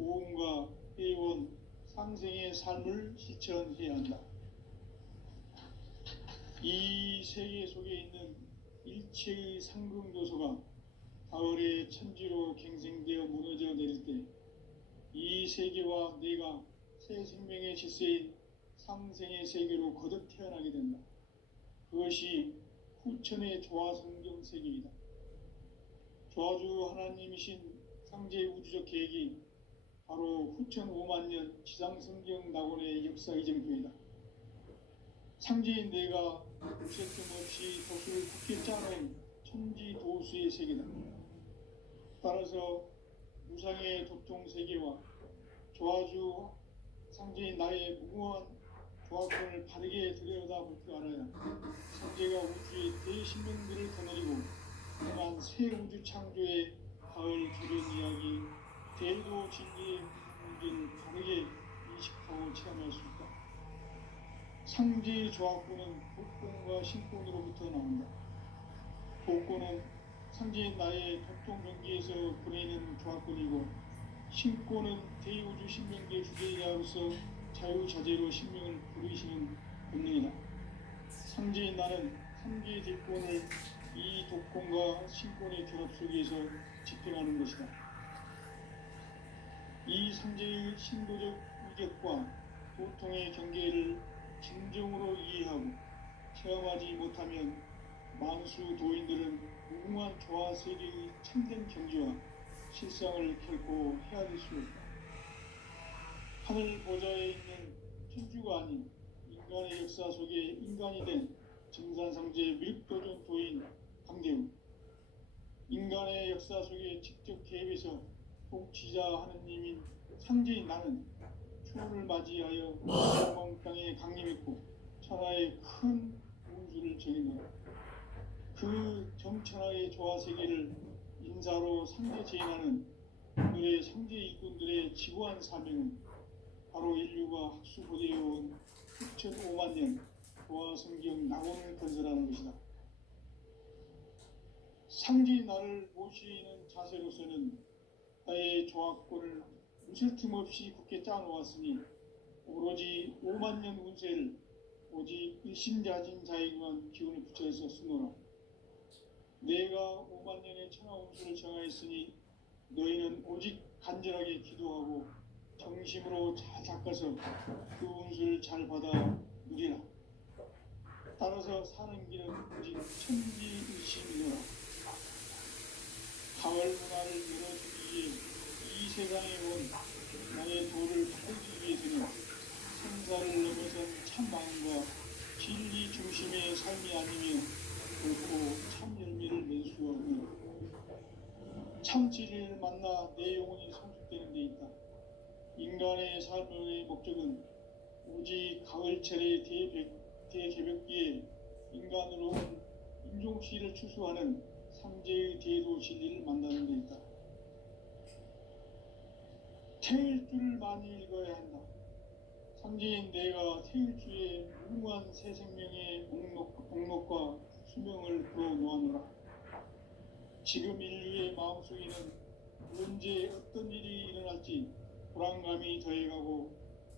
고음과 해온 상생의 삶을 실천해야 한다. 이 세계 속에 있는 일체의 상승조소가 가을의 천지로 갱생되어 무너져 내릴 때 이 세계와 내가 새 생명의 질서인 상생의 세계로 거듭 태어나게 된다. 그것이 후천의 조화성경 세계이다. 조화주 하나님이신 상제의 우주적 계획이 바로 후천 5만 년 지상성경 낙원의 역사 이정표이다. 상제인 내가 쇳틈 없이 돛을 굳게 짜놓은 천지도수의 세계다. 따라서 무상의 도통 세계와 조화주 상제인 나의 무궁한 조화권을 바르게 들여다볼 줄 알아야 상제가 우주의 대신명들을 거느리고 행한 새 우주 창조의 가을 조련 이야기, 대도 진리의 문제를 바르게 인식하고 체험할 수 있다. 상제의 조화권은 복권과 신권으로부터 나온다. 복권은 상제인 나의 도통 경계에서 보내는 조화권이고, 신권은 대우주 신명계 주제자로서 자유자재로 신명을 부르시는 본능이다. 상제인 나는 3개의 대권을 이 독권과 신권의 결합 속에서 집행하는 것이다. 이 상제의 신도적 위력과 도통의 경계를 진정으로 이해하고 체험하지 못하면 만수 도인들은 무궁한 조화 세계의 참된 경지와 실상을 결코 헤아릴 수 없다. 하늘 보좌에 있는 천주가 아닌 인간의 역사 속에 인간이 된 증산상제 밀도전 도인 강대우, 인간의 역사 속에 직접 개입해서 통치자 하느님인 상제인 나는 추운을 맞이하여 사방 땅에 강림했고 천하의 큰 운수를 정해놓았다. 그 정천하의 조화세계를 인사로 상제 제인하는 오늘의 상제 일꾼들의 지구한 사명은 바로 인류가 학수고대해온 6,5만 년 조화성경 낙원을 건설하는 것이다. 상제인 나를 모시는 자세로서는 나의 조화권을 무술 틈 없이 굳게 짜놓았으니 오로지 5만 년 운세를 오직 일심자진 자에게만 기운을 붙여서 쓰노라. 내가 5만 년의 천하 운수를 정하였으니 너희는 오직 간절하게 기도하고 정심으로 잘 닦아서 그 운수를 잘 받아 누리라. 따라서 사는 길은 오직 천지일심이노라. 가을 문화를 열어주기 위해 이 세상에 온 나의 도를 바꿔주기 위해서는 생사를 넘어선 참 마음과 진리 중심의 삶이 아니면 결코 참 열매를 낼 수 없는 참 진리를 만나 내 영혼이 성숙되는 데 있다. 인간의 삶의 목적은 오직 가을철의 대개벽기에 인간으로 온 인종시를 추수하는 상제의 대도 진리를 만나는 데 있다. 태일주를 많이 읽어야 한다. 상제인 내가 태일주의 무궁한 새 생명의 목록과 수명을 풀어놓아노라. 지금 인류의 마음속에는 언제 어떤 일이 일어날지 불안감이 더해가고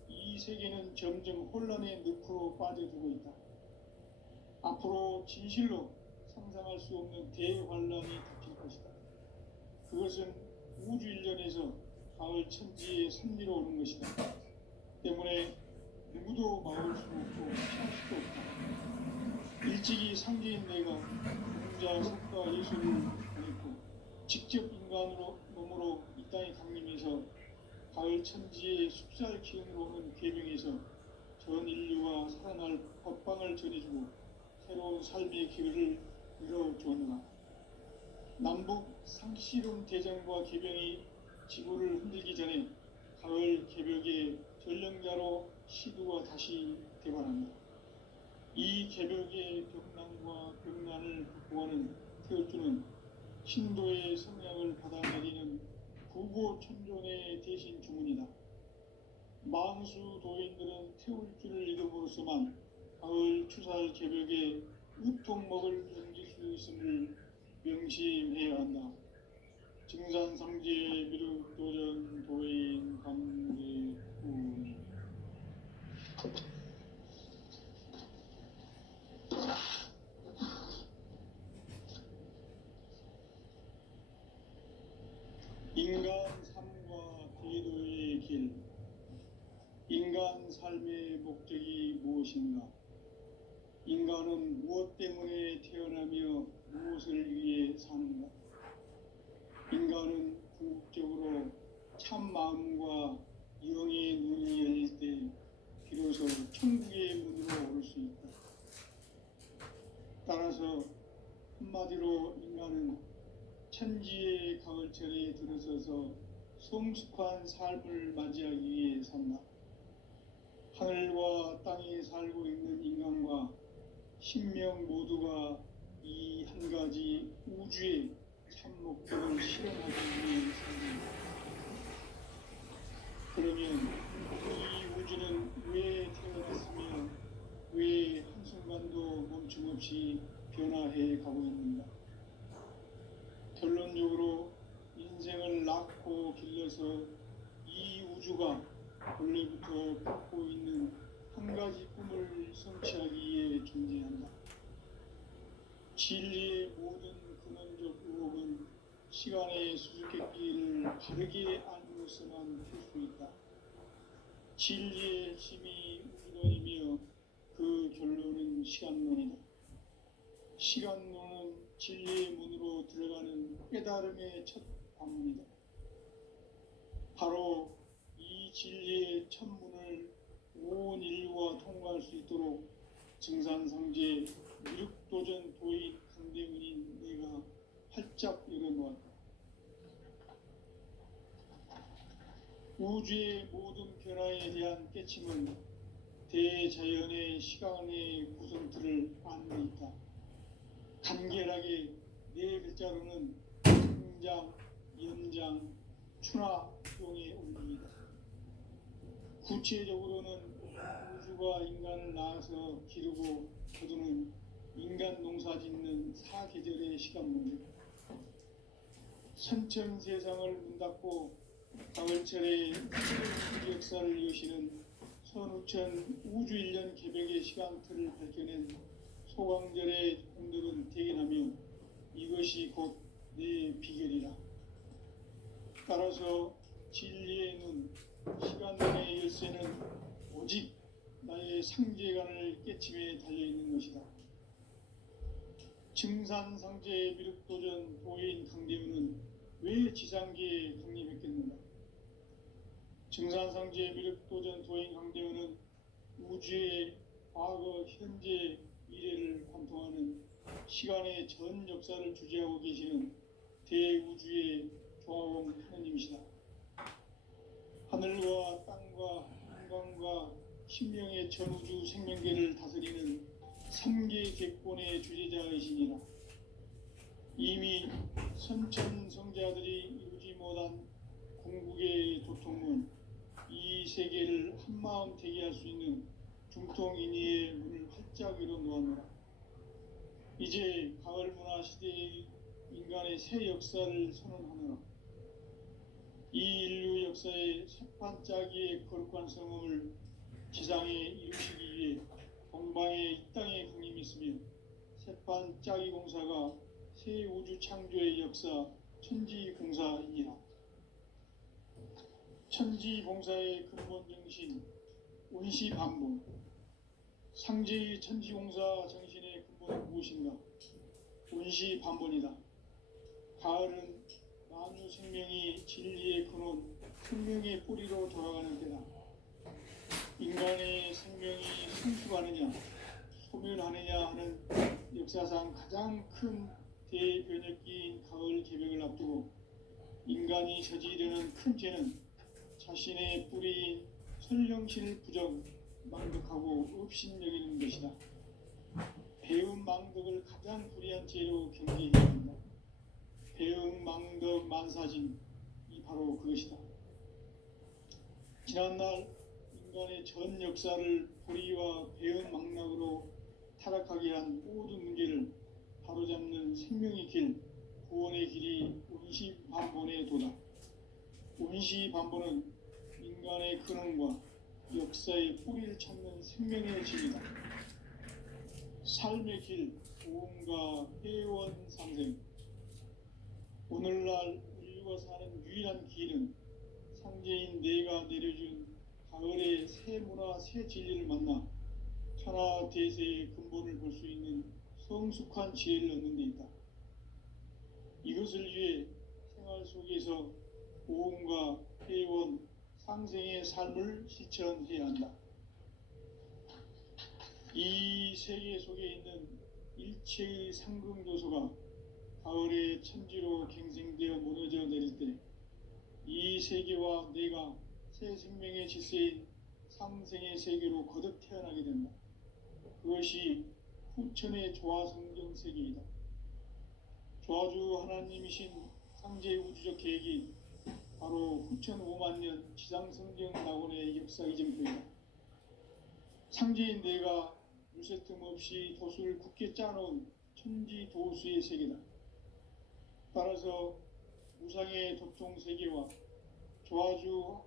이 세계는 점점 혼란의 늪으로 빠져들고 있다. 앞으로 진실로 상상할 수 없는 대환란이 닥칠 것이다. 그것은 우주 일련에서 가을 천지의 선미로 오는 것이다. 때문에 누구도 막을 수 없고 피할 수도 없다. 일찍이 상제인 내가 공자, 석가, 예수를 보냈고 직접 인간으로 몸으로 이 땅에 강림해서 가을 천지의 숲살 기운으로 오는 계명에서 전 인류와 살아날 법방을 전해주고 새로운 삶의 기회를 열어주었노라. 남북 상씨름 대전과 개병이 지구를 흔들기 전에 가을 개벽의 전령자로 시두가 다시 대발한다. 이 개벽의 벽난과 벽난을 극복하는 태울주는 신도의 성향을 받아내리는 구고천존의 대신 주문이다. 만수 도인들은 태울주를 이름으로서만 가을 추살 개벽의 우통먹을 넘길 수 있음을 명심해야 한다. 증산상제의 미륵도전 도인 기도의 길. 인간 삶의 목적이 무엇인가? 인간은 무엇 때문에 태어나며 무엇을 위해 사는가? 인간은 궁극적으로 참 마음과 영의 눈이 열릴 때 비로소 천국의 문으로 오를 수 있다. 따라서 한마디로 인간은 천지의 가을철에 들어서서 성숙한 삶을 맞이하기 위해 산다. 하늘과 땅에 살고 있는 인간과 신명 모두가 이 한 가지 우주의 참 목적을 실현하기 위해 산다. 그러면 이 우주는 왜 태어났으며 왜 한순간도 멈춤없이 변화해 가고 있는가? 결론적으로 인생을 낳고 길러서 이 우주가 원래부터 갖고 있는 한 가지 꿈을 성취하기 위해 존재한다. 진리의 모든 근원적 의혹은 시간의 수수께끼를 바르게 알므로서만 풀 수 있다. 진리의 핵심이 우주론이며 그 결론은 시간론이다. 시간론은 진리의 문으로 들어가는 깨달음의 첫 관문이다. 바로 이 진리의 첫 문을 온 인류가 통과할 수 있도록 증산상제 미륵도전 도인 강대문인 내가 활짝 열어놓았다. 우주의 모든 변화에 대한 깨침은 대자연의 시간의 구성틀을 아는 데 있다. 간결하게 네 글자로는 성장, 연장, 출하용의 원리이다. 구체적으로는 우주가 인간을 낳아서 기르고 거두는 인간 농사 짓는 사계절의 시간 문제다. 선천 세상을 문 닫고 가을철에 우주 역사를 여시는 선우천 우주 1년 개백의 시간틀을 밝혀낸 소강절의 공덕은 대견하며 이것이 곧 내 비결이라. 따라서 진리의 눈, 시간론의 열쇠는 오직 나의 상제관을 깨침에 달려있는 것이다. 증산상제의 미륵도전 도인 강대문은 왜 지상계에 강림했겠는가? 증산상제의 미륵도전 도인 강대문은 우주의 과거, 현재, 미래를 관통하는 시간의 전 역사를 주재하고 계시는 대우주의 조화원 하느님이시다. 하늘과 땅과 인간과 신명의 전우주 생명계를 다스리는 3계 객본의 주제자이시니라. 이미 선천성자들이 이루지 못한 궁극의 도통은 이 세계를 한마음 되게 할 수 있는 중통인의의 문을 활짝 열어놓았노라. 이제 가을 문화 시대의 인간의 새 역사를 선언하노라. 이 인류 역사의 새반짝이의 거룩한 성음을 지상에 이루시기 위해 동방의 이 땅에 강림했으며 새반짝이 공사가 새 우주 창조의 역사 천지공사이니라. 천지공사의 근본 정신 운시반본. 상제의 천지공사 정신의 근본은 무엇인가? 운시반본이다. 가을은 만유 생명이 진리의 근원, 생명의 뿌리로 돌아가는 때다. 인간의 생명이 성숙하느냐, 소멸하느냐 하는 역사상 가장 큰 대변혁기인 가을 개벽을 앞두고 인간이 저지르는 큰 죄는 자신의 뿌리인 설령신을 망덕하고 업신여기는 것이다. 배운 망덕을 가장 불의한 죄로 경계해야 한다. 배응 망덕 만사진, 이 바로 그것이다. 지난날 인간의 전 역사를 불의와 배응 망락으로 타락하게 한 모든 문제를 바로잡는 생명의 길, 구원의 길이 운시반본의 도다. 운시반본은 인간의 근원과 역사의 뿌리를 찾는 생명의 길이다. 삶의 길, 고음과 회원 상생. 오늘날 인류가 사는 유일한 길은 상제인 내가 내려준 가을의 새 문화 새 진리를 만나 천하 대세의 근본을 볼 수 있는 성숙한 지혜를 얻는 데 있다. 이것을 위해 생활 속에서 보험과 회원, 상생의 삶을 실천해야 한다. 이 세계 속에 있는 일체의 상금 요소가 가을의 천지로 갱생되어 무너져 내릴 때 이 세계와 내가 새 생명의 질서인 상생의 세계로 거듭 태어나게 된다. 그것이 후천의 조화성경 세계이다. 조화주 하나님이신 상제 우주적 계획이 바로 후천 5만 년 지상성경 낙원의 역사 이전표이다. 상제인 내가 무쇠틈 없이 도수를 굳게 짜놓은 천지 도수의 세계다. 따라서 우상의 도통 세계와 조화주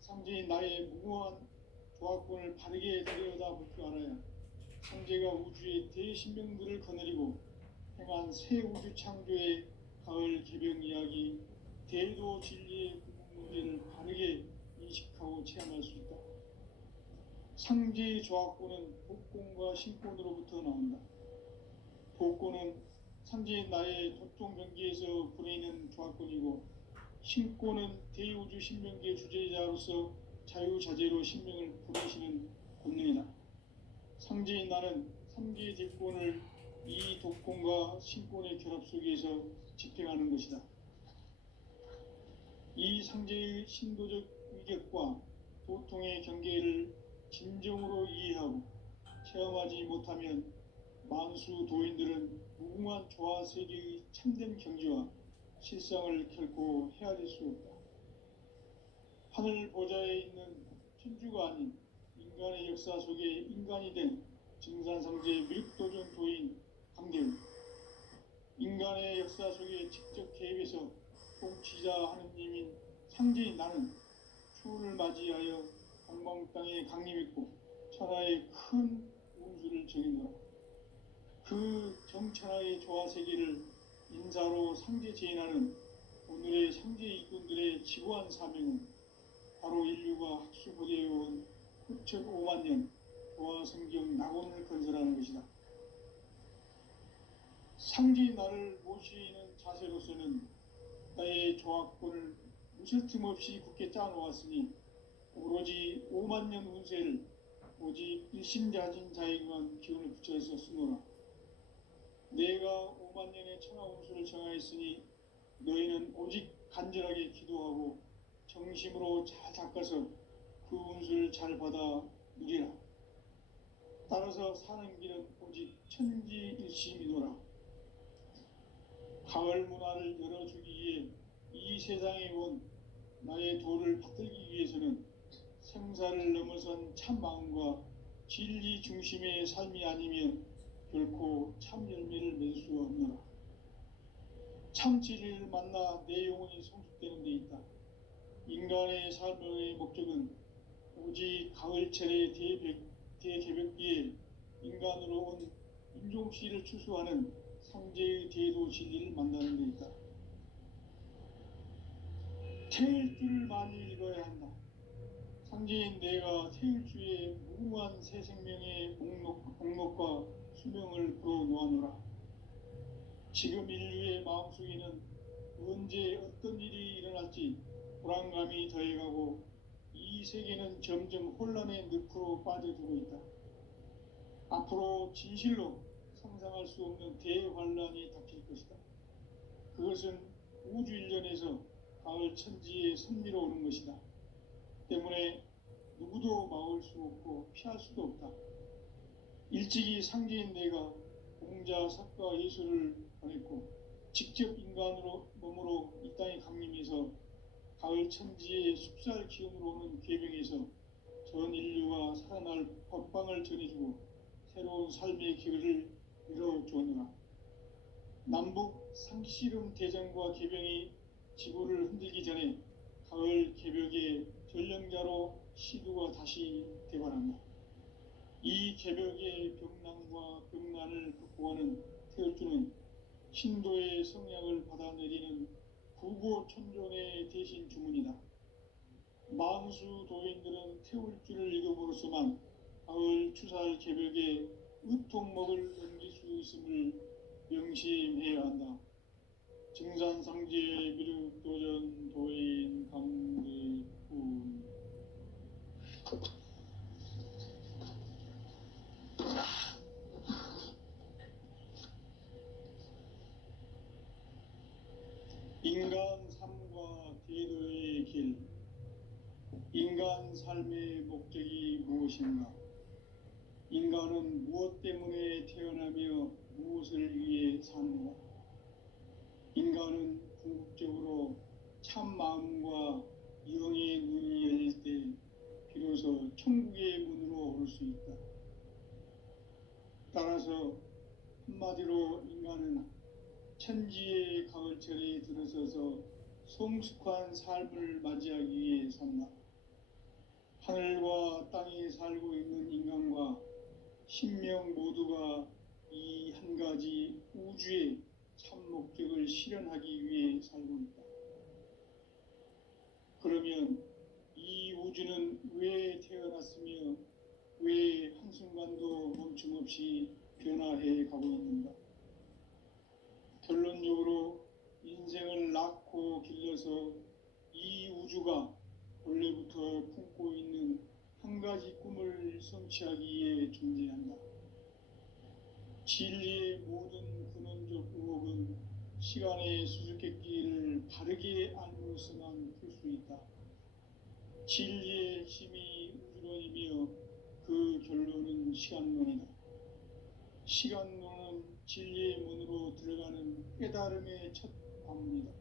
상제인 나의 무궁한 조화권을 바르게 들여다볼 줄 알아야 상제가 우주의 대신명들을 거느리고 행한 새 우주 창조의 가을 개병 이야기, 대도 진리의 구분 문제를 바르게 인식하고 체험할 수 있다. 상제의 조화권은 복권과 신권으로부터 나온다. 복권은 상제인 나의 도통 경계에서 보내는 조화권이고, 신권은 대우주 신명기의 주제자로서 자유자재로 신명을 보내시는 권능이다. 상제인 나는 3개의 대권을 이 독권과 신권의 결합 속에서 집행하는 것이다. 이 상제의 신도적 위격과 도통의 경계를 진정으로 이해하고 체험하지 못하면 만수 도인들은 무궁한 조화세계의 참된 경지와 실상을 결코 헤아릴 수 없다. 하늘 보좌에 있는 천주가 아닌 인간의 역사 속에 인간이 된 증산상제의 미륵도전 도인 강대우, 인간의 역사 속에 직접 개입해서 통치자 하느님인 상제인 나는 추운을 맞이하여 강방 땅에 강림했고 천하의 큰 운수를 정했노라. 그 정천하의 조화세계를 인사로 상제 제인하는 오늘의 상제 일꾼들의 지구한 사명은 바로 인류가 학수고대해온 후천 5만 년 조화성경 낙원을 건설하는 것이다. 상제인 나를 모시는 자세로서는 나의 조화권을 무쇠틈 없이 굳게 짜놓았으니 오로지 5만 년 운세를 오직 일심자진 자에게만 기운을 붙여서 쓰노라. 내가 5만 년의 천하 운수를 정하였으니 너희는 오직 간절하게 기도하고 정심으로 잘 닦아서 그 운수를 잘 받아 누리라. 따라서 사는 길은 오직 천지일심이노라. 가을 문화를 열어주기 위해 이 세상에 온 나의 도를 받들기 위해서는 생사를 넘어선 참 마음과 진리 중심의 삶이 아니면 결코 참 열매를 맺을 수 없노라. 참 진리를 만나 내 영혼이 성숙되는 데 있다. 인간의 삶의 목적은 오직 가을철의 대개벽기에 인간으로 온 인종씨를 추수하는 상제의 대도 진리를 만나는 데 있다. 태일 줄을 많이 읽어야 한다. 상제인 내가 태일주의 무궁한 새 생명의 목록과 수명을 풀어놓아노라. 지금 인류의 마음속에는 언제 어떤 일이 일어날지 불안감이 더해가고 이 세계는 점점 혼란의 늪으로 빠져들고 있다. 앞으로 진실로 상상할 수 없는 대환란이 닥칠 것이다. 그것은 우주 일련에서 가을 천지의 섭리로 오는 것이다. 때문에 누구도 막을 수 없고 피할 수도 없다. 일찍이 상제인 내가 공자, 석가, 예수를 보냈고 직접 인간으로 몸으로 이 땅에 강림해서 가을 천지의 숲살 기운으로 오는 계명에서 전 인류와 살아날 법방을 전해주고 새로운 삶의 길을 열어주었노라. 남북 상씨름 대전과 개병이 지구를 흔들기 전에 가을 개벽의 전령자로 시두가 다시 대발한다. 이 개벽의 병난과 병난을 극복하는 태열주는 신도의 성향을 받아내리는 구고천존의 대신 주문이다. 만수 도인들은 태울줄을 읽음으로써만 가을 추살 개벽에 으통먹을 넘길 수 있음을 명심해야 한다. 증산상제 미륵도전 도인 강대훈. 인간 삶과 대도의 길. 인간 삶의 목적이 무엇인가? 인간은 무엇 때문에 태어나며 무엇을 위해 사는가? 인간은 궁극적으로 참 마음과 영의 눈이 열릴 때 비로소 천국의 문으로 오를 수 있다. 따라서 한마디로 인간은 천지의 가을철에 들어서서 성숙한 삶을 맞이하기 위해 산다. 하늘과 땅에 살고 있는 인간과 신명 모두가 이 한 가지 우주의 참 목적을 실현하기 위해 살고 있다. 그러면 이 우주는 왜 태어났으며 왜 한순간도 멈춤없이 변화해 가고 있는가? 결론적으로 인생을 낳고 길러서 이 우주가 원래부터 품고 있는 한 가지 꿈을 성취하기 위해 존재한다. 진리의 모든 근원적 의혹은 시간의 수수께끼를 바르게 알므로서만 풀 수 있다. 진리의 핵심이 우주론이며 그 결론은 시간론이다. 시간론은 진리의 문으로 들어가는 깨달음의 첫 관문이다.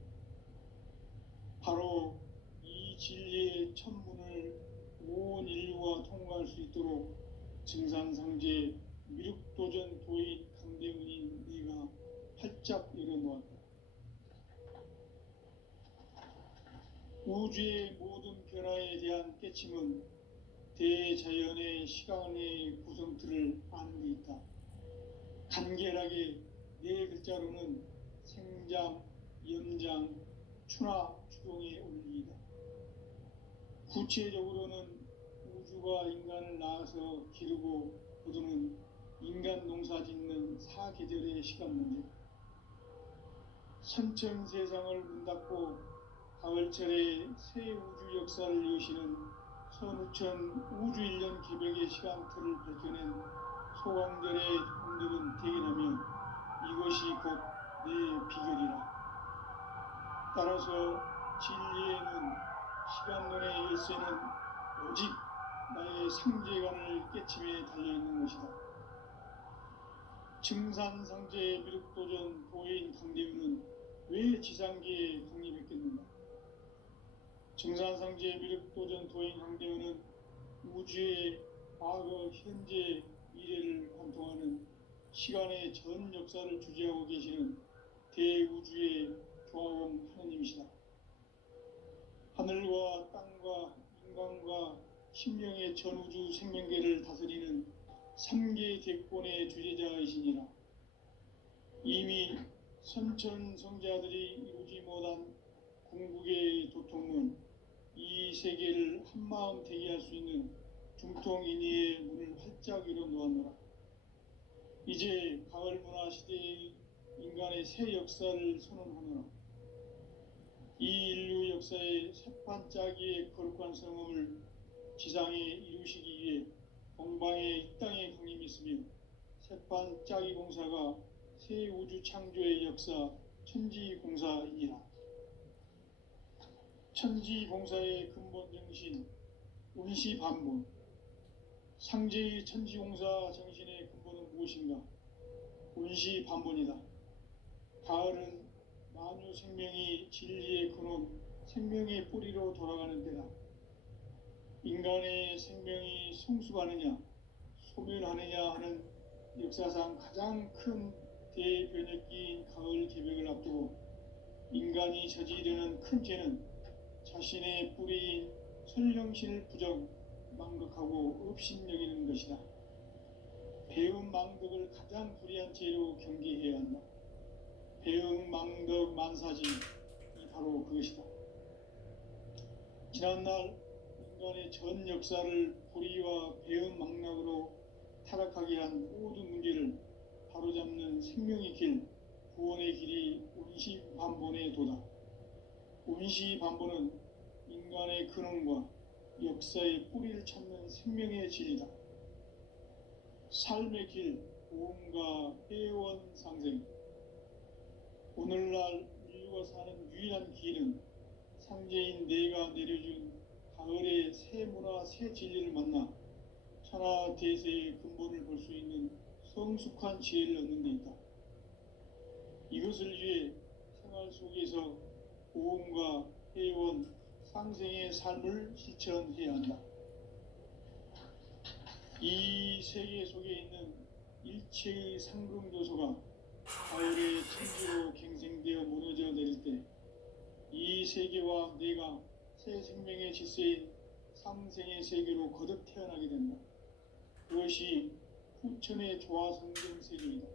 바로 이 진리의 첫 문을 온 인류가 통과할 수 있도록 증산상제 미륵도전 도인 강대훈인 네가 활짝 열어놓았다. 우주의 모든 변화에 대한 깨침은 대자연의 시간의 구성틀을 아는 데 있다. 간결하게 네 글자로는 생장, 염장, 추나 추동의 원리이다. 구체적으로는 우주가 인간을 낳아서 기르고 거두는 인간 농사 짓는 사계절의 시간 문제. 선천 세상을 문 닫고 가을철에 새 우주 역사를 여시는 선우천 우주 1년 개벽의 시간틀을 밝혀낸 소강절의 형들은 대견하며 이것이 곧 내 비결이라. 따라서 진리에는 시간론의 열쇠는 오직 나의 상제관을 깨침에 달려있는 것이다. 증산상제 미륵도전 도인 강대훈은 왜 지상계에 강림했겠는가? 증산상제 미륵도전 도인 강대훈은 우주의 과거, 현재, 미래를 관통하는 시간의 전 역사를 주재하고 계시는 대우주의 조화원 하느님이시다. 하늘과 땅과 인간과 신명의 전우주 생명계를 다스리는 3계 대권의 주재자이시니라. 이미 선천성자들이 이루지 못한 궁극의 도통은 이 세계를 한마음 되게 할 수 있는 중통인의의 문을 활짝 열어놓았노라. 이제 가을 문화 시대의 인간의 새 역사를 선언하노라. 이 인류 역사의 새판짜기의 거룩한 성음을 지상에 이루시기 위해 동방의 이 땅에 강림했으며 새판짜기 공사가 새 우주 창조의 역사 천지공사이니라. 천지공사의 근본 정신 운시반본. 상제의 천지공사 정신의 근본은 무엇인가? 운시반본이다. 가을은 만유 생명이 진리의 근원, 생명의 뿌리로 돌아가는 때다. 인간의 생명이 성숙하느냐, 소멸하느냐 하는 역사상 가장 큰 대변혁기인 가을 개벽을 앞두고 인간이 저지르는 큰 죄는 자신의 뿌리인 설령신을 부정, 망극하고 업신여기는 것이다. 배움 망덕을 가장 불의한 죄로 경계해야 한다. 배움 망덕 만사지 이 바로 그것이다. 지난날 인간의 전 역사를 불의와 배은망락으로 타락하게 한 모든 문제를 바로잡는 생명의 길, 구원의 길이 운시반본의 도다. 운시반본은 인간의 근원과 역사의 뿌리를 찾는 생명의 진리다. 삶의 길, 보험과 회원 상생. 오늘날 인류가 사는 유일한 길은 상제인 내가 내려준 가을의 새 문화, 새 진리를 만나 천하 대세의 근본을 볼 수 있는 성숙한 지혜를 얻는 데 있다. 이것을 위해 생활 속에서 보험과 회원, 상생의 삶을 실천해야 한다. 이 세계 속에 있는 일체의 상금교소가 가을의 천지로 갱생되어 무너져 내릴 때 이 세계와 내가 새 생명의 질서인 상생의 세계로 거듭 태어나게 된다. 그것이 후천의 조화성경 세계이다.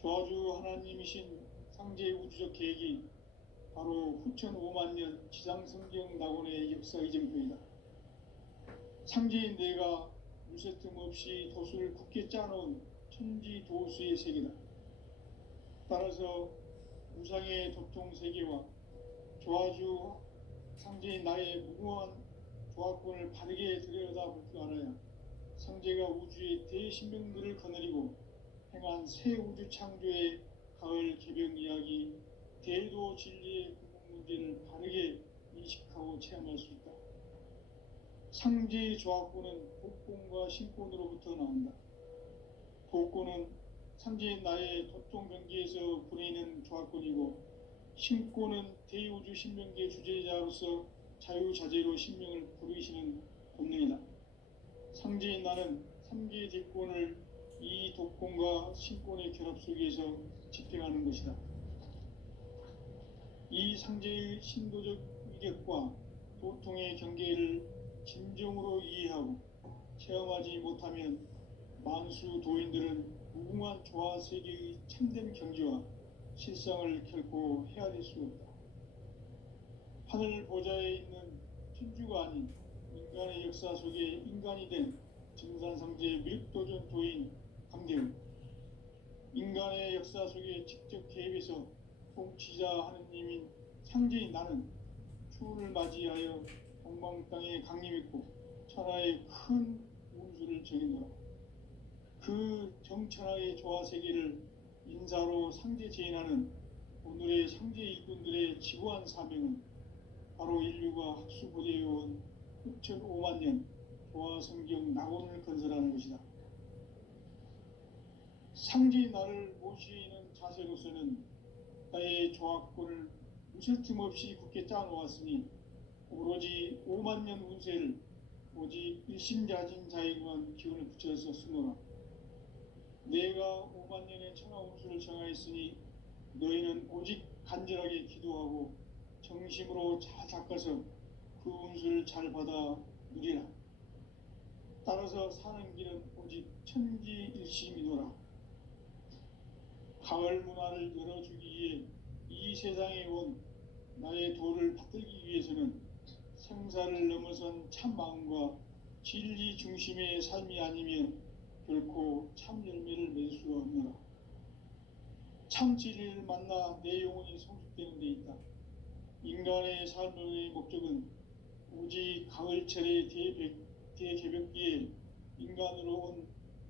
조화주 하나님이신 상제 우주적 계획이 바로 후천 5만 년 지상성경 낙원의 역사 이정표이다. 상제인 내가 물새틈 없이 도수를 굳게 짜놓은 천지 도수의 세계다. 따라서 우상의 도통 세계와 조화주 상제인 나의 무궁한 조화권을 바르게 들여다볼 줄 알아야 상제가 우주의 대신명들을 거느리고 행한 새 우주 창조의 가을 개벽 이야기, 대도 진리의 궁극 문제를 바르게 인식하고 체험할 수 있다. 상제의 조화권은 복권과 신권으로부터 나온다. 복권은 상제인 나의 도통 경계에서 부리는 조화권이고, 신권은 대우주 신명계 주제자로서 자유자재로 신명을 부르시는 본능이다. 상제인 나는 3개의 대권을 이 독권과 신권의 결합 속에서 집행하는 것이다. 이 상제의 신도적 위력과 도통의 경계를 진정으로 이해하고 체험하지 못하면 만수 도인들은 무궁한 조화 세계의 참된 경지와 실상을 결코 헤아릴 수 없다. 하늘 보좌에 있는 천주가 아닌 인간의 역사 속에 인간이 된 증산상제의 밀도전 도인 강대훈, 인간의 역사 속에 직접 개입해서 통치자 하느님인 상제인 나는 추운을 맞이하여 동방 땅에 강림했고 천하의 큰 운수를 정해놓아 그 정천하의 조화 세계를 인사로 상제 제인하는 오늘의 상제 일꾼들의 지구한 사명은 바로 인류가 학수부대해온 후천 5만 년 조화 성경 낙원을 건설하는 것이다. 상제인 나를 모시는 자세로서는 나의 조화권을 무설틈 없이 굳게 짜놓았으니 오로지 5만 년 운세를 오직 일심자진 자에게만 기운을 붙여서 쓰노라. 내가 5만 년의 천하 운수를 정하였으니 너희는 오직 간절하게 기도하고 정심으로 잘 닦아서 그 운수를 잘 받아 누리라. 따라서 사는 길은 오직 천지일심이노라. 가을 문화를 열어주기 위해 이 세상에 온 나의 도를 받들기 위해서는 생사를 넘어선 참 마음과 진리 중심의 삶이 아니면 결코 참 열매를 맺을 수가 없노라. 참 진리를 만나 내 영혼이 성숙되는 데 있다. 인간의 삶의 목적은 오직 가을철의 대개벽기에 인간으로 온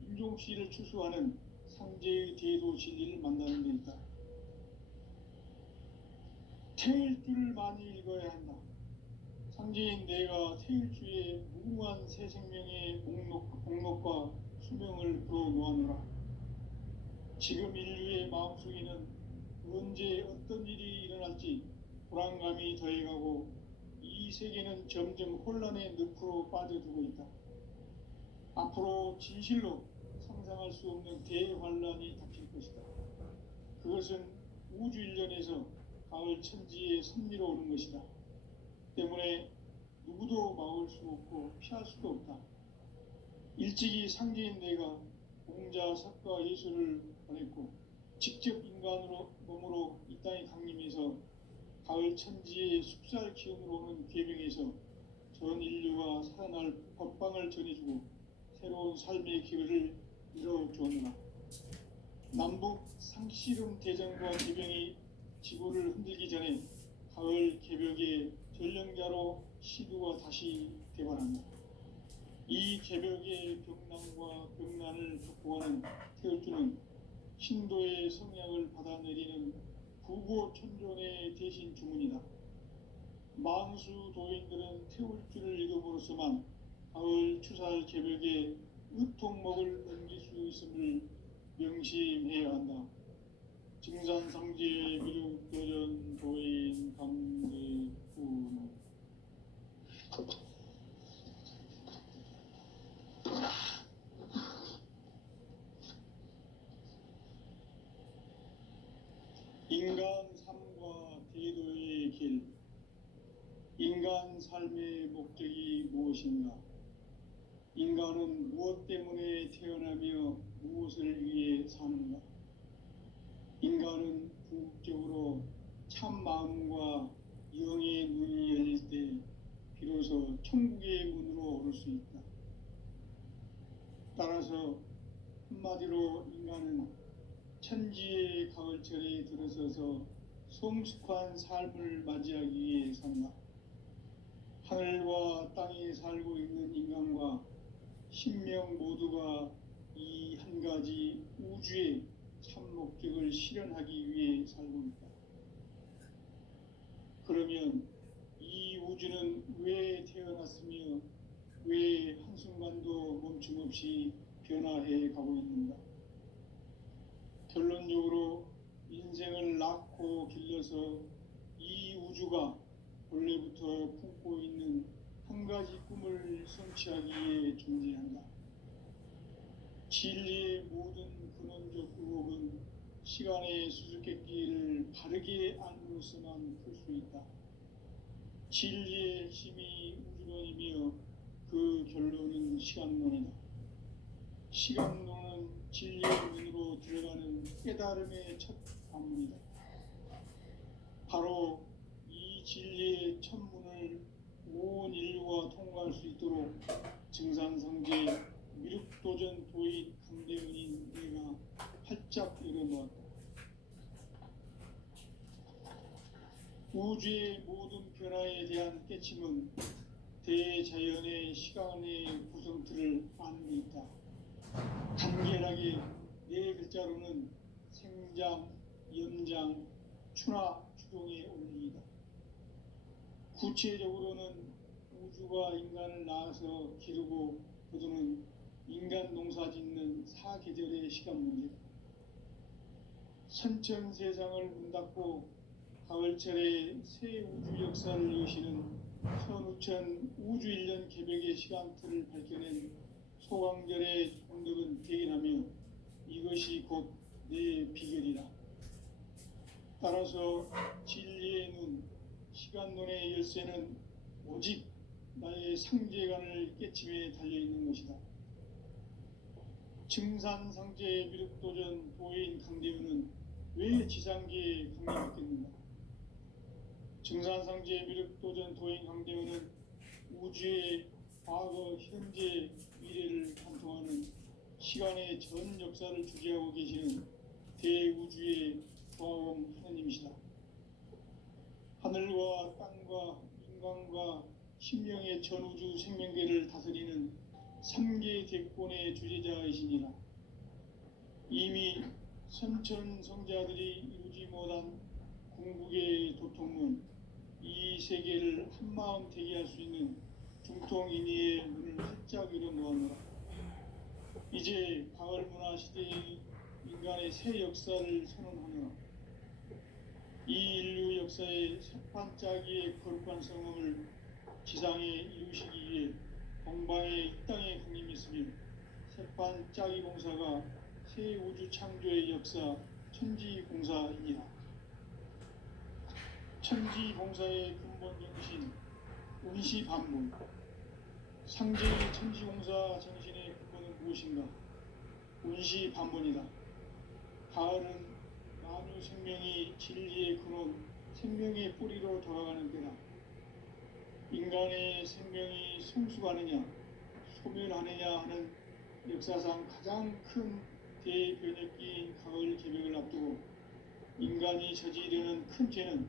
인종씨를 추수하는 상제의 대도 진리를 만나는 데 있다. 태일주를 많이 읽어야 한다. 상제인 내가 태일주의 무궁한 새 생명의 목록과 수명을 풀어놓아노라. 지금 인류의 마음속에는 언제 어떤 일이 일어날지 불안감이 더해가고 이 세계는 점점 혼란의 늪으로 빠져들고 있다. 앞으로 진실로 상상할 수 없는 대환란이 닥칠 것이다. 그것은 우주 일련에서 가을 천지의 섭리로 오는 것이다. 때문에 누구도 막을 수 없고 피할 수도 없다. 일찍이 상제인 내가 공자, 석가, 예수를 보냈고 직접 인간으로 몸으로 이 땅에 강림해서 가을 천지의 숲살 기운으로 오는 계명에서 전 인류가 살아날 법방을 전해주고 새로운 삶의 기회를 열어주었노라. 남북 상씨름 대전과 개병이 지구를 흔들기 전에 가을 개벽의 전령자로 시두가 다시 대발한다. 이 개벽의 벽난과 벽난을 극복하는 태울주는 신도의 성약을 받아내리는 부고천존의 대신 주문이다. 만수 도인들은 태울주를 읽음으로써만 가을 추살 개벽의 의통목을 넘길 수 있음을 명심해야 한다. 증산상제 미륵도전 도인 강대구. 인간 삶과 대도의 길. 인간 삶의 목적이 무엇인가? 인간은 무엇 때문에 태어나며 무엇을 위해 사는가? 인간은 궁극적으로 참 마음과 영의 눈이 열릴 때 비로소 천국의 문으로 오를 수 있다. 따라서 한마디로 인간은 천지의 가을철에 들어서서 성숙한 삶을 맞이하기 위해 산다. 하늘과 땅에 살고 있는 인간과 신명 모두가 이 한 가지 우주의 참 목적을 실현하기 위해 살고 있다. 그러면 이 우주는 왜 태어났으며 왜 한순간도 멈춤없이 변화해 가고 있는가? 결론적으로 인생을 낳고 길러서 이 우주가 원래부터 품고 있는 한 가지 꿈을 성취하기 위해 존재한다. 진리의 모든 근원적 의혹은 시간의 수수께끼를 바르게 알므로서만 풀 수 있다. 진리의 핵심이 우주론이며 그 결론은 시간론이다. 시간론은 진리의 문으로 들어가는 깨달음의 첫 관문이다. 바로 이 진리의 첫 문을 온 인류가 통과할 수 있도록 증산성제 미륵도전 도인 강대원인 내가 활짝 열어놓았다. 우주의 모든 변화에 대한 깨침은 대자연의 시간의 구성틀을 아는 데 있다. 간결하게 네 글자로는 생장, 연장, 추나 추동의 원리이다. 구체적으로는 우주가 인간을 낳아서 기르고 거두는 인간 농사 짓는 사계절의 시간 문제다. 선천 세상을 문 닫고 가을철에 새 우주 역사를 여시는 선우천 우주 1년 개벽의 시간틀을 밝혀낸 소강절의 공덕은 대견하며 이것이 곧 내 비결이다. 따라서 진리의 눈, 시간론의 열쇠는 오직 나의 상제관을 깨침에 달려있는 것이다. 증산상제 미륵도전 도인 강대우는 왜 지상계에 강림했겠는가? 증산상제 미륵도전 도인 강대우는 우주의 과거, 현재, 미래를 관통하는 시간의 전 역사를 주재하고 계시는 대우주의 조화공 하나님이시다. 하늘과 땅과 인간과 신명의 전우주 생명계를 다스리는 3계 대권의 주제자이시니라. 이미 선천성자들이 이루지 못한 궁극의 도통문, 이 세계를 한마음 되게 할 수 있는 중통인의의 문을 활짝 열어놓았노라. 이제 가을 문화 시대의 인간의 새 역사를 선언하며 이 인류 역사의 새반짝이의 거룩한 성음을 지상에 이루시기 위해 동방의 이 땅에 강림했으며 새반짝이 공사가 새 우주 창조의 역사 천지공사이니라. 천지공사의 근본 정신 운시반문. 상제의 천지공사 정신의 근본은 무엇인가? 운시반문이다. 가을은 만유 생명이 진리의 근원, 생명의 뿌리로 돌아가는 때다. 인간의 생명이 성숙하느냐 소멸하느냐 하는 역사상 가장 큰 대변혁기인 가을 개벽을 앞두고 인간이 저지르는 큰 죄는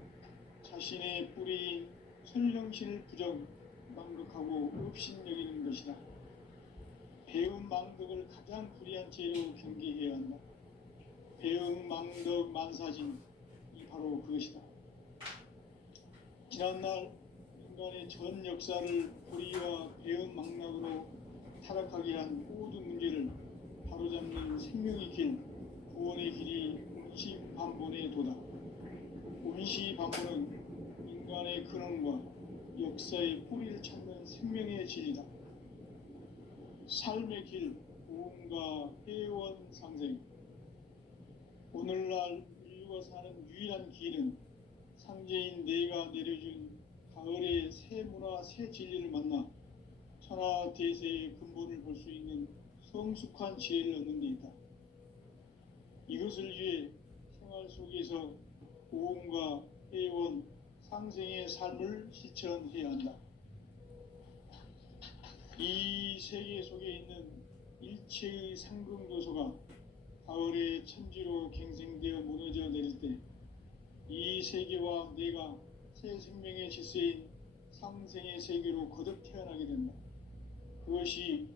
자신의 뿌리인 선령신을 부정 망극하고 업신여기는 것이다. 배은 망덕을 가장 불의한 죄로 경계해야 한다. 배은 망덕 만사진이 바로 그것이다. 지난날 인간의 전 역사를 불의와 배은 망락으로 타락하게 한 모든 문제를 바로잡는 생명의 길, 구원의 길이 운시반본의 도다. 운시반본은 인간의 근원과 역사의 뿌리를 찾는 생명의 진리다. 삶의 길, 구원과 회원 상생. 오늘날 인류가 사는 유일한 길은 상제인 내가 내려준 가을의 새 문화, 새 진리를 만나 천하 대세의 근본을 볼 수 있는 성숙한 지혜를 얻는 데 있다. 이것을 위해 생활 속에서 고음과 회원, 상생의 삶을 실천해야 한다. 이 세계 속에 있는 일체의 상금 요소가 가을의 천지로 갱생되어 무너져 내릴 때 이 세계와 내가 새 생명의 질서인 상생의 세계로 거듭 태어나게 된다. 그것이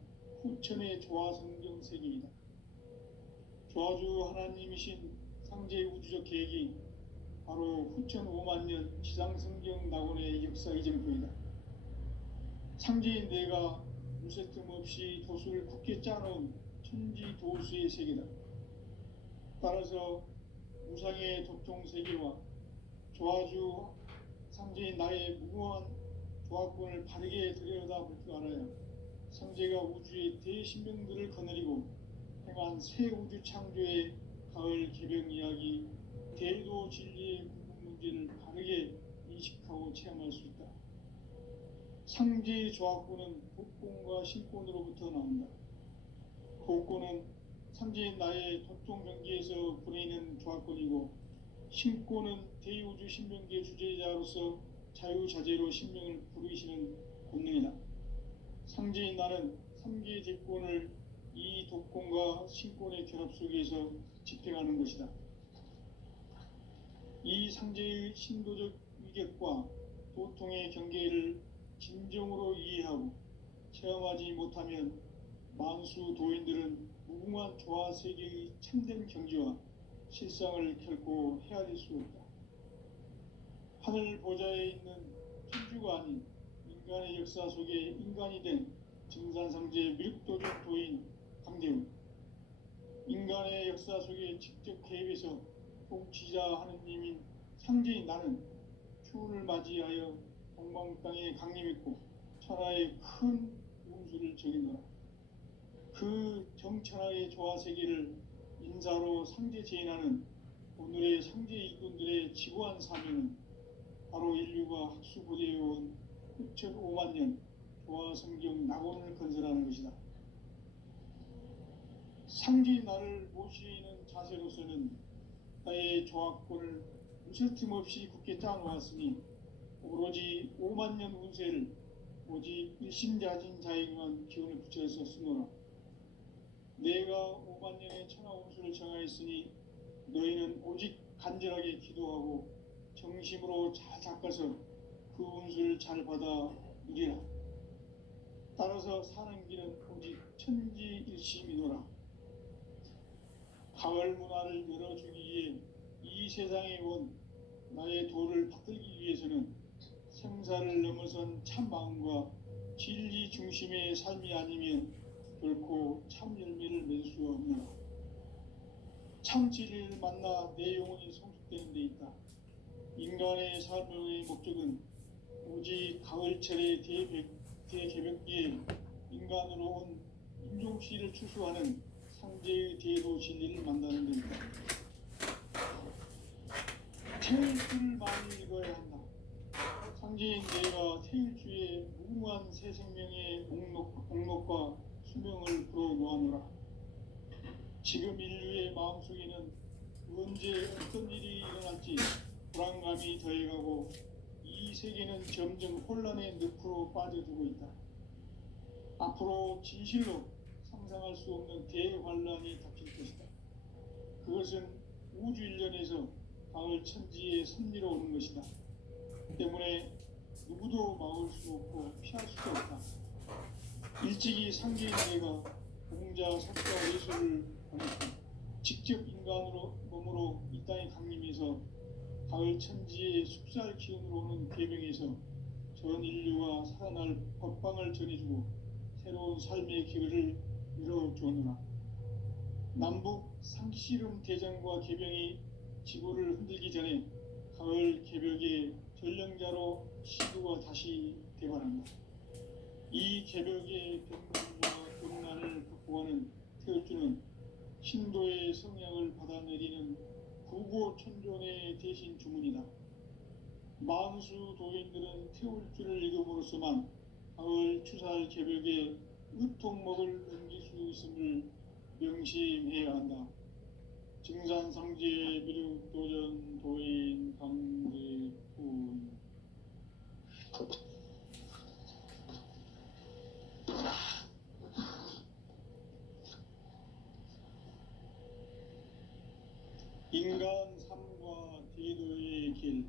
후천의 조화성경 세계이다. 조화주 하나님이신 상제의 우주적 계획이 바로 후천 5만 년 지상성경 낙원의 역사 이정표이다. 상제인 내가 무쇠 틈 없이 도수를 굳게 짜놓은 천지 도수의 세계다. 따라서 우상의 도통 세계와 조화주 상제인 나의 무궁한 조화권을 바르게 들여다볼 줄 알아야 상제가 우주의 대신명들을 거느리고 행한 새 우주 창조의 가을 개벽 이야기, 대도 진리의 궁극 문제를 바르게 인식하고 체험할 수 있다. 상제의 조화권은 복권과 신권으로부터 나온다. 복권은 상제인 나의 도통 경계에서 부리는 조화권이고, 신권은 대우주 신명계 주제자로서 자유자재로 신명을 부르시는 본능이다. 상제인 나는 3개의 대권을 이 독권과 신권의 결합 속에서 집행하는 것이다. 이 상제의 신도적 위격과 도통의 경계를 진정으로 이해하고 체험하지 못하면 만수 도인들은 무궁한 조화 세계의 참된 경지와 실상을 결코 헤아릴 수 없다. 하늘 보좌에 있는 천주가 아닌 인간의 역사 속에 인간이 된 증산상제 밀도적 도인 강대훈, 인간의 역사 속에 직접 개입해서 통치자 하느님인 상제인 나는 추운을 맞이하여 동방 땅에 강림했고 천하의 큰 운수를 적인노라. 그 정천하의 조화 세계를 인사로 상제 제인하는 오늘의 상제 일꾼들의 지구한 사명은 바로 인류가 학수고대해온 6,5만 년 조화 성경 낙원을 건설하는 것이다. 상제인 나를 모시는 자세로서는 나의 조화권을 무쇠틈 없이 굳게 짜놓았으니 오로지 5만 년 운세를 오직 일심자진 자에게만 기운을 붙여서 쓰노라. 내가 5만 년의 천하 운수를 정하였으니 너희는 오직 간절하게 기도하고 정심으로 잘 닦아서 그 운수를 잘 받아 누리라. 따라서 사는 길은 오직 천지일심이노라. 가을 문화를 열어주기 위해 이 세상에 온 나의 도를 받들기 위해서는 생사를 넘어선 참 마음과 진리 중심의 삶이 아니면 결코 참 열매를 맺을 수 없노라. 참 진리를 만나 내 영혼이 성숙되는 데 있다. 인간의 삶의 목적은 오직 가을철의 대개벽기에 인간으로 온 인종씨를 추수하는 상제의 대도 진리를 만나는 데 있다. 태일주를 많이 읽어야 한다. 상제인 내가 태일주의 무궁한 새 생명의 목록과 수명을 불어놓아노라. 지금 인류의 마음속에는 언제 어떤 일이 일어날지 불안감이 더해가고 이 이 세계는 점점 혼란의 늪으로 빠져들고 있다. 앞으로 진실로 상상할 수 없는 대환란이 닥칠 것이다. 그것은 우주 일련에서 가을 천지의 섭리로 오는 것이다. 때문에 누구도 막을 수 없고 피할 수도 없다. 일찍이 상계인 내가 공자, 석가, 예술을 보냈고 직접 인간으로 몸으로 이 땅에 강림해서 가을 천지의 숲살 기운으로 오는 계명에서 전 인류가 살아날 법방을 전해주고 새로운 삶의 기회를 열어주었노라. 남북 상씨름 대장과 계병이 지구를 흔들기 전에 가을 개벽의 전령자로 시구가 다시 대발한다. 이 개벽의 병문과 금난을 극복하는 태울주는 신도의 성향을 받아내리는 구고천존의 대신 주문이다. 만수 도인들은 태울주를 읽음으로써만 가을 추살 개벽의 의통목을 넘길 수 있음을 명심해야 한다. 증산상제 미륵도전 도인 강대훈. 인간 삶과 대도의 길.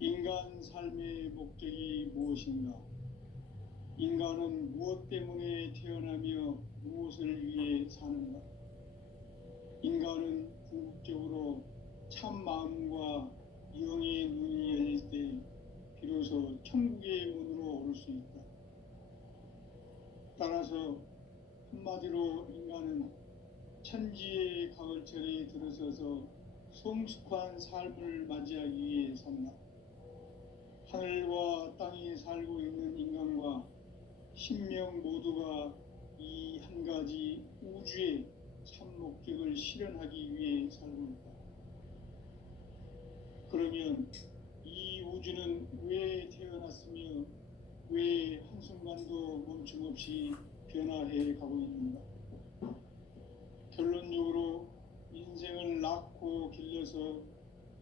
인간 삶의 목적이 무엇인가? 인간은 무엇 때문에 태어나며 무엇을 위해 사는가? 인간은 궁극적으로 참 마음과 영의 눈이 열릴 때 비로소 천국의 문으로 오를 수 있다. 따라서 한마디로 인간은 천지의 가을철에 들어서서 성숙한 삶을 맞이하기 위해 산다. 하늘과 땅에 살고 있는 인간과 신명 모두가 이 한 가지 우주의 참 목적을 실현하기 위해 살고 있다. 그러면 이 우주는 왜 태어났으며 왜 한순간도 멈춤없이 변화해 가고 있는가? 결론적으로 인생을 낳고 길러서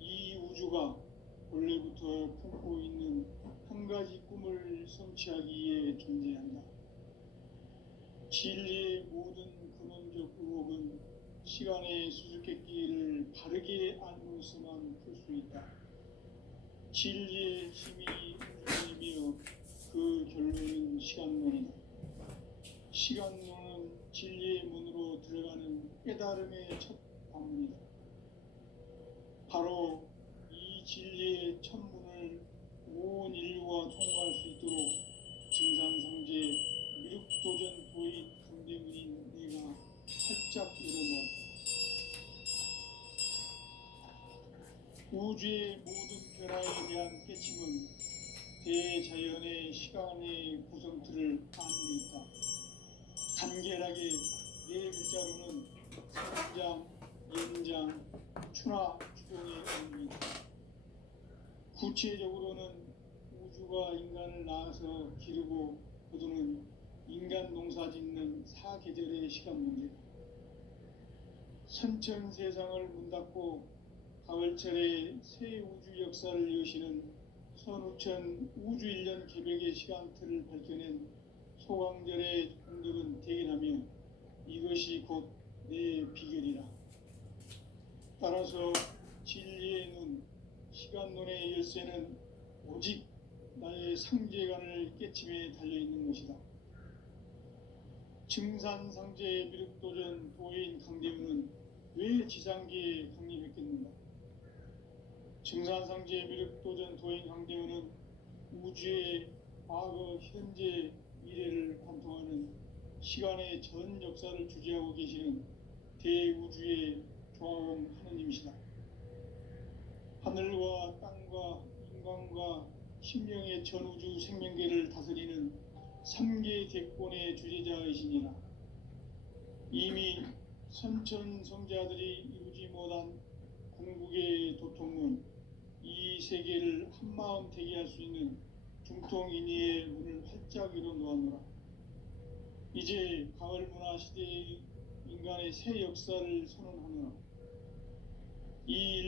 이 우주가 원래부터 품고 있는 한 가지 꿈을 성취하기 위해 존재한다. 진리의 모든 근원적 의혹은 시간의 수수께끼를 바르게 알고서만 풀 수 있다. 진리의 힘이 우주이며 그 결론은 시간론이다. 시간론은 진리의 문으로 들어가는 깨달음의 첫 관문이다. 바로 이 진리의 첫 문을 온 인류가 통과할 수 있도록 증산상제 미륵도전 도인 강대훈인 내가 활짝 열어놓았다. 우주의 모든 변화에 대한 깨침은 대자연의 시간의 구성틀을 아는 데 있다. 간결하게 네 글자로는 성장, 연장, 추나 추동의 의미다. 구체적으로는 우주가 인간을 낳아서 기르고 거두는 인간 농사 짓는 사계절의 시간 문제다. 선천세상을 문 닫고 가을철에 새 우주 역사를 여시는 선우천 우주일년 개벽의 시간틀을 밝혀낸 소강절의 공덕은 대견하며 이것이 곧 내 비결이라. 따라서 진리의 눈, 시간론의 열쇠는 오직 나의 상제관을 깨침에 달려있는 것이다. 증산상제 미륵도전 도인 강대훈은 왜 지상계에 강림했겠는가? 증산상제 미륵도전 도인 강대훈은 우주의 과거, 현재, 미래를 관통하는 시간의 전 역사를 주재하고 계시는 대우주의 조화음 하느님이시다. 하늘과 땅과 인간과 심령의 전우주 생명계를 다스리는 3계 대권의 주제자이시니라. 이미 선천성자들이 이루지 못한 궁극의 도통문, 이 세계를 한마음 되게 할 수 있는 중통인의의 문을 활짝 열어놓았노라. 이제 가을 문화 시대의 인간의 새 역사를 선언하노라. 이